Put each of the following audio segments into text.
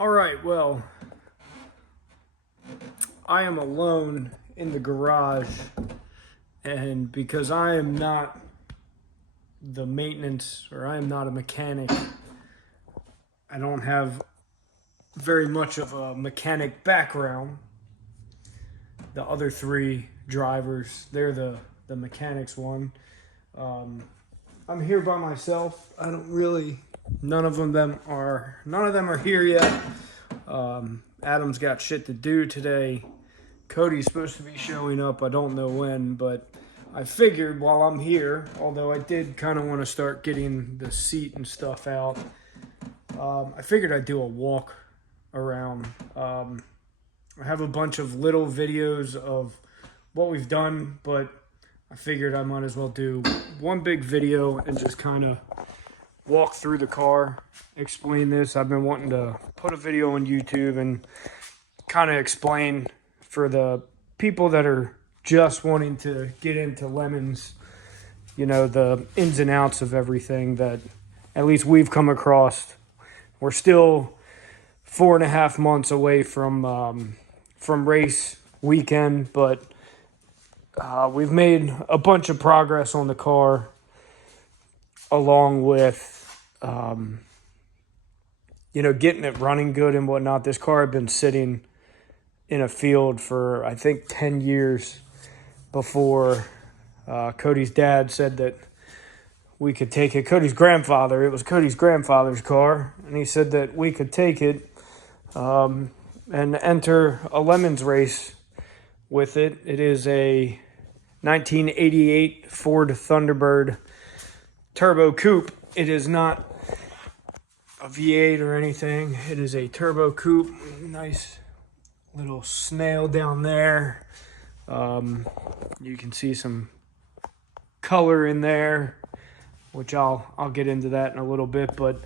All right, well, I am alone in the garage, and because I am not the maintenance or I am not a mechanic, I don't have very much of a mechanic background. The other three drivers, they're the mechanics one. I'm here by myself. I don't really. None of them are here yet. Adam's got shit to do today. Cody's supposed to be showing up. I don't know when, but I figured while I'm here, although I did kind of want to start getting the seat and stuff out, I figured I'd do a walk around. I have a bunch of little videos of what we've done, but I figured I might as well do one big video and just kind of walk through the car, explain this. I've been wanting to put a video on YouTube and kind of explain for the people that are just wanting to get into lemons, you know, the ins and outs of everything that at least we've come across. We're still 4.5 months away from race weekend, but we've made a bunch of progress on the car, along with getting it running good and whatnot. This car had been sitting in a field for I think 10 years before Cody's dad said that we could take it. It was Cody's grandfather's car, and he said that we could take it and enter a lemons race with it. It is a 1988 Ford Thunderbird turbo coupe. It is not a V8 or anything. It is a turbo coupe. Nice little snail down there. You can see some color in there, which I'll get into that in a little bit. But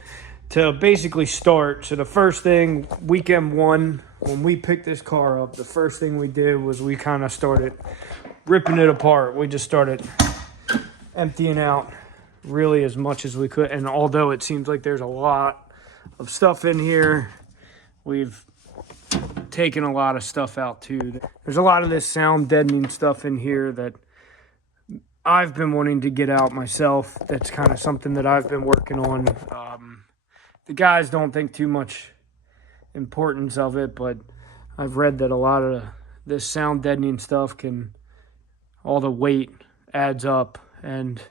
to basically start, so the first thing, weekend one, when we picked this car up, the first thing we did was we kind of started ripping it apart. We just started emptying out really as much as we could. And although it seems like there's a lot of stuff in here, we've taken a lot of stuff out too. There's a lot of this sound deadening stuff in here that I've been wanting to get out myself. That's kind of something that I've been working on. The guys don't think too much importance of it, but I've read that a lot of this sound deadening stuff all the weight adds up, and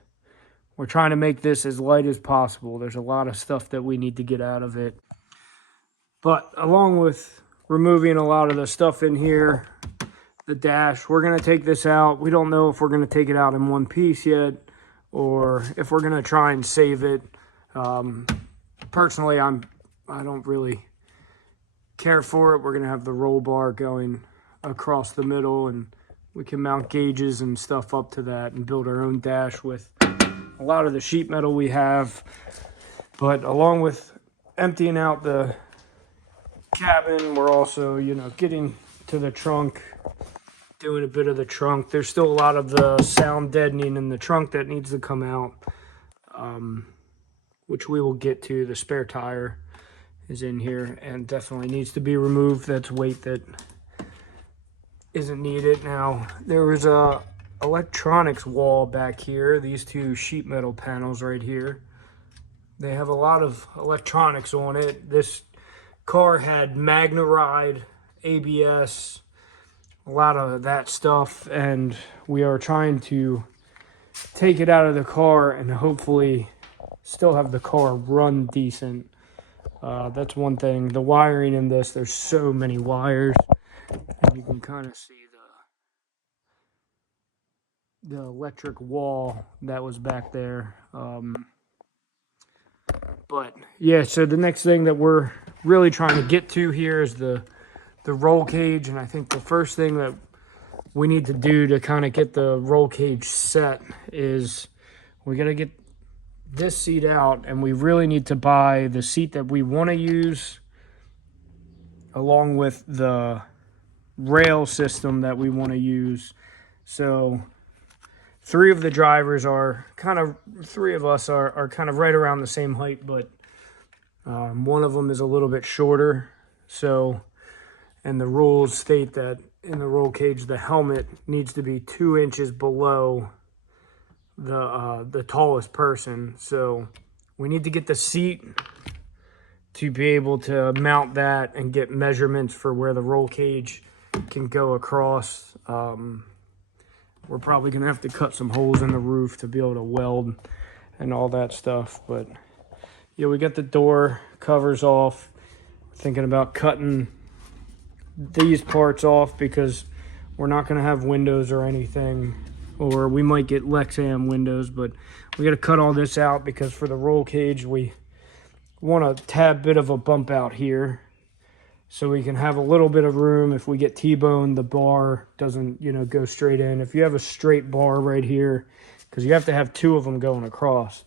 we're trying to make this as light as possible. There's a lot of stuff that we need to get out of it. But along with removing a lot of the stuff in here, the dash, we're going to take this out. We don't know if we're going to take it out in one piece yet or if we're going to try and save it. Personally, I don't really care for it. We're going to have the roll bar going across the middle, and we can mount gauges and stuff up to that and build our own dash with a lot of the sheet metal we have. But along with emptying out the cabin, we're also, getting to the trunk, doing a bit of the trunk. There's still a lot of the sound deadening in the trunk that needs to come out, which we will get to. The spare tire is in here and definitely needs to be removed. That's weight that isn't needed. Now, there was a electronics wall back here. These two sheet metal panels right here, they have a lot of electronics on it. This car had Magna Ride, ABS, a lot of that stuff, and we are trying to take it out of the car and hopefully still have the car run decent. That's one thing. The wiring in this, there's so many wires, and you can kind of see the electric wall that was back there. But yeah, so the next thing that we're really trying to get to here is the roll cage. And I think the first thing that we need to do to kind of get the roll cage set is we got to get this seat out, and we really need to buy the seat that we want to use along with the rail system that we want to use. So three of us are kind of right around the same height, but one of them is a little bit shorter. So, and the rules state that in the roll cage, the helmet needs to be 2 inches below the tallest person. So we need to get the seat to be able to mount that and get measurements for where the roll cage can go across. We're probably gonna have to cut some holes in the roof to be able to weld and all that stuff. But yeah, we got the door covers off. Thinking about cutting these parts off because we're not gonna have windows or anything, or we might get Lexan windows, but we got to cut all this out because for the roll cage we want a tad bit of a bump out here so we can have a little bit of room. If we get T-bone, the bar doesn't, you know, go straight in. If you have a straight bar right here, because you have to have 2 of them going across,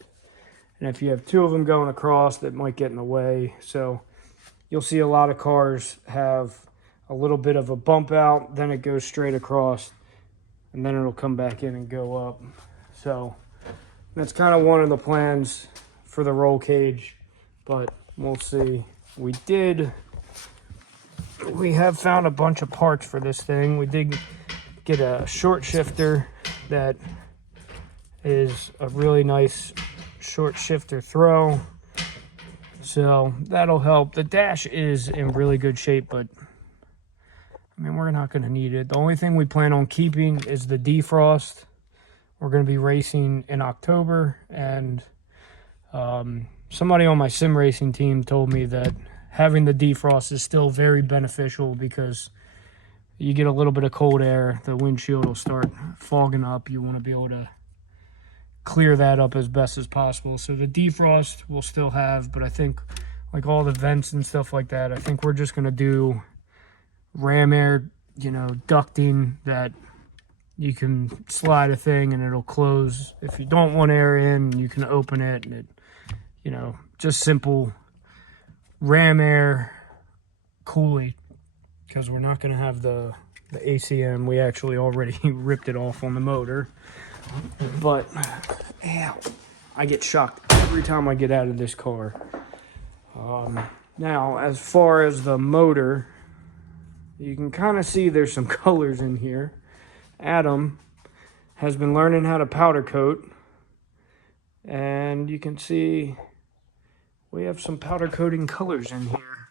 and if you have 2 of them going across, that might get in the way. So you'll see a lot of cars have a little bit of a bump out, then it goes straight across, and then it'll come back in and go up. So that's kind of one of the plans for the roll cage, but we'll see. We have found a bunch of parts for this thing. We did get a short shifter that is a really nice short shifter throw, so that'll help. The dash is in really good shape, but I mean, we're not going to need it. The only thing we plan on keeping is the defrost. We're going to be racing in October, and somebody on my sim racing team told me that having the defrost is still very beneficial because you get a little bit of cold air, the windshield will start fogging up. You want to be able to clear that up as best as possible. So the defrost we'll still have, but I think like all the vents and stuff like that, I think we're just going to do ram air, you know, ducting that you can slide a thing and it'll close. If you don't want air in, you can open it, and it, you know, just simple ram air cooling, because we're not going to have the ACM. We actually already ripped it off on the motor, but ow, I get shocked every time I get out of this car. Now, as far as the motor, you can kind of see there's some colors in here. Adam has been learning how to powder coat, and you can see we have some powder coating colors in here,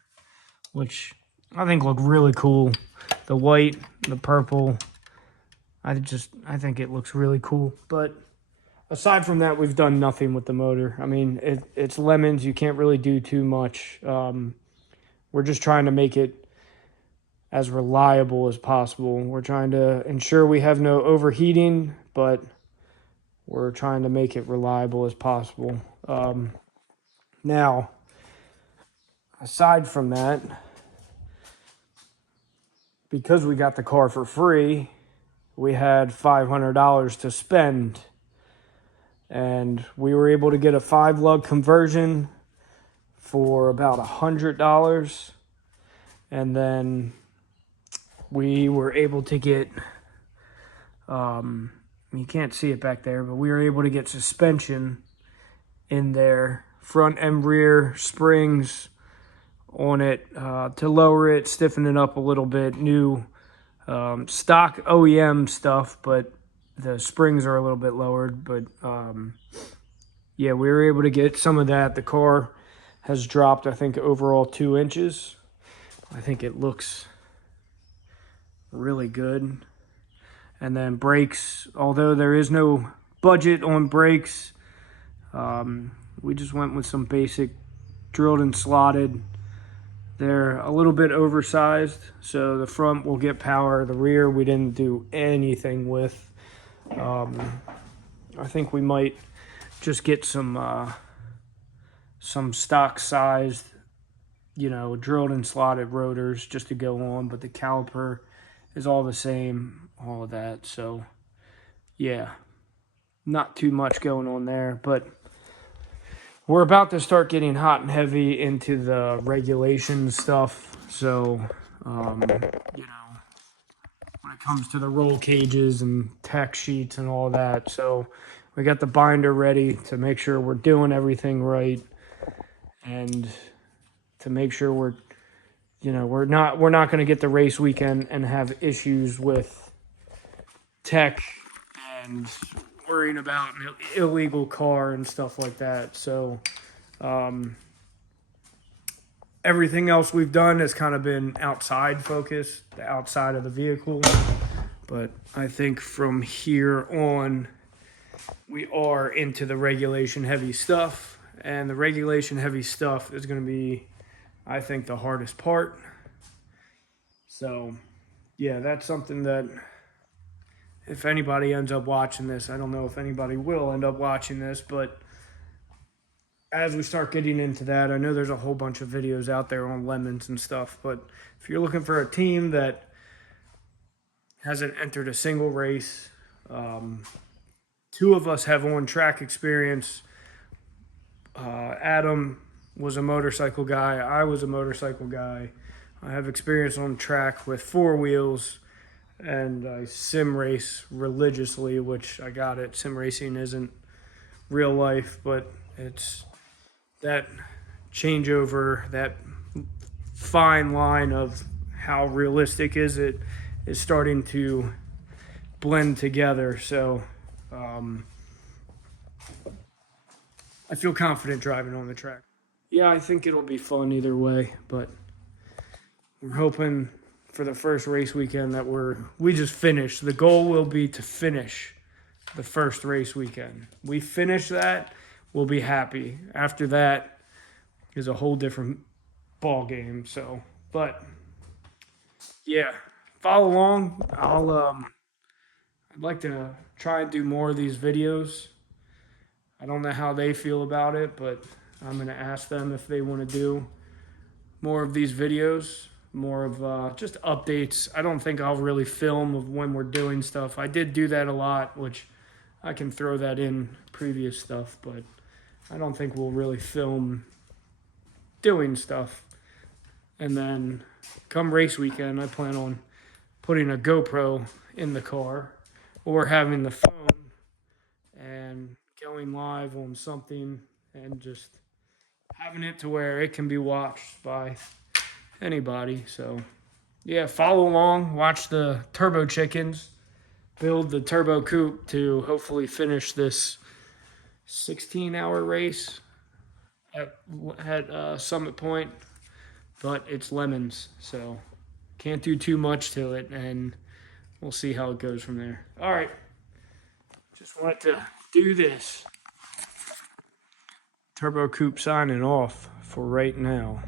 which I think look really cool. The white, the purple, I think it looks really cool. But aside from that, we've done nothing with the motor. I mean, it's lemons. You can't really do too much. We're just trying to make it as reliable as possible. We're trying to ensure we have no overheating, but we're trying to make it reliable as possible. Now, aside from that, because we got the car for free, we had $500 to spend, and we were able to get a 5-lug conversion for about $100, and then we were able to get, you can't see it back there, but we were able to get suspension in there, front and rear springs on it to lower it, stiffen it up a little bit. New stock OEM stuff, but the springs are a little bit lowered. But yeah, we were able to get some of that. The car has dropped, I think, overall 2 inches. I think it looks really good. And then brakes, although there is no budget on brakes, we just went with some basic drilled and slotted. They're a little bit oversized, so the front will get power. The rear we didn't do anything with. I think we might just get some stock sized, you know, drilled and slotted rotors just to go on, but the caliper is all the same, all of that. So yeah, not too much going on there, but we're about to start getting hot and heavy into the regulation stuff. So, you know, when it comes to the roll cages and tech sheets and all that. So we got the binder ready to make sure we're doing everything right, and to make sure we're, we're not going to get the race weekend and have issues with tech and worrying about an illegal car and stuff like that. So everything else we've done has kind of been outside focused, outside of the vehicle. But I think from here on, we are into the regulation heavy stuff. And the regulation heavy stuff is going to be, I think, the hardest part. So, yeah, that's something that if anybody ends up watching this, I don't know if anybody will end up watching this, but as we start getting into that, I know there's a whole bunch of videos out there on lemons and stuff, but if you're looking for a team that hasn't entered a single race, two of us have on-track experience. Adam was a motorcycle guy. I was a motorcycle guy. I have experience on track with four wheels, and I sim race religiously, which I got it. Sim racing isn't real life, but it's that changeover, that fine line of how realistic is it is starting to blend together. So I feel confident driving on the track. Yeah, I think it'll be fun either way, but we're hoping for the first race weekend that we just finish. The goal will be to finish the first race weekend. We finish that, we'll be happy. After that is a whole different ball game. So, but yeah, follow along. I'd like to try and do more of these videos. I don't know how they feel about it, but I'm going to ask them if they want to do more of these videos, more of just updates. I don't think I'll really film of when we're doing stuff. I did do that a lot, which I can throw that in previous stuff, but I don't think we'll really film doing stuff. And then come race weekend, I plan on putting a GoPro in the car or having the phone and going live on something and just having it to where it can be watched by anybody. So yeah, follow along, watch the Turbo Chickens build the Turbo Coupe to hopefully finish this 16-hour race at Summit Point, but it's lemons, so can't do too much to it, and we'll see how it goes from there. All right, just wanted to do this. Turbo Coupe signing off for right now.